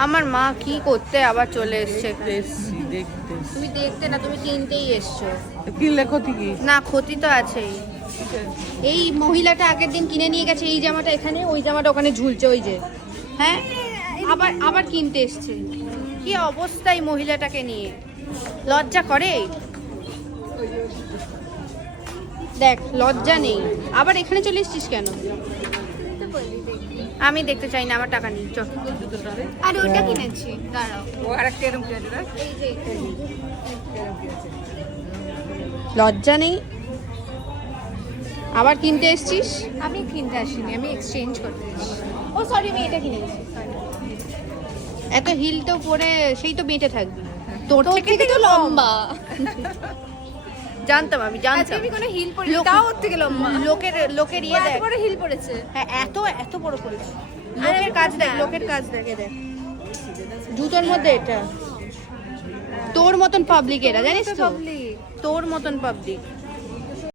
আমার মা কি করতে আবার চলে এসছে। দেখতে তুমি দেখতে না, তুমি কিনতেই এসছো। কিনলে ক্ষতি কি? না, ক্ষতি তো আছেই। এই মহিলাটা আগের দিন কিনে নিয়ে গেছে এই জামাটা এখানে, ওই জামাটা ওখানে ঝুলছে ওই যে। হ্যাঁ, আবার আবার কিনতে এসছে। কি অবস্থা এই মহিলাটাকে নিয়ে, লজ্জা করে? দেখ, লজ্জা নেই। আবার এখানে চলে এসছিস কেন? আমি দেখতে চাই না, আমার টাকা নেই, চল। আর ওটা কিনেছি, দাঁড়াও। ও আরেকটা এরকম কি আছে না? এই যে লজ্জা নেই, আবার কিনতে এসছিস? আমি কিনতে আসিনি, আমি এক্সচেঞ্জ করতে এসেছি। ও সরি, আমি এটা কিনেছি। এত হিল তো পরে সেই তো বেঁটে থাকবি। তোর তোর থেকে তো লম্বা। জানতাম, আমি আজকে জানতাম। আমি কোনো হিল পরিনি, লোক- তাও ওর থেকে লম্বা। লোকের ও ইয়ে এত দেখ। বড় হিল পড়েছে। হ্যাঁ, এত বড় করেছে। লোকের কাজ দেখ, লোকের কাজ দেখে দেখ। জুতোর মধ্যে এটা তোর মতন পাবলিক, এরা জানিস তো, পাবলিক। তোর মতন পাবলিক।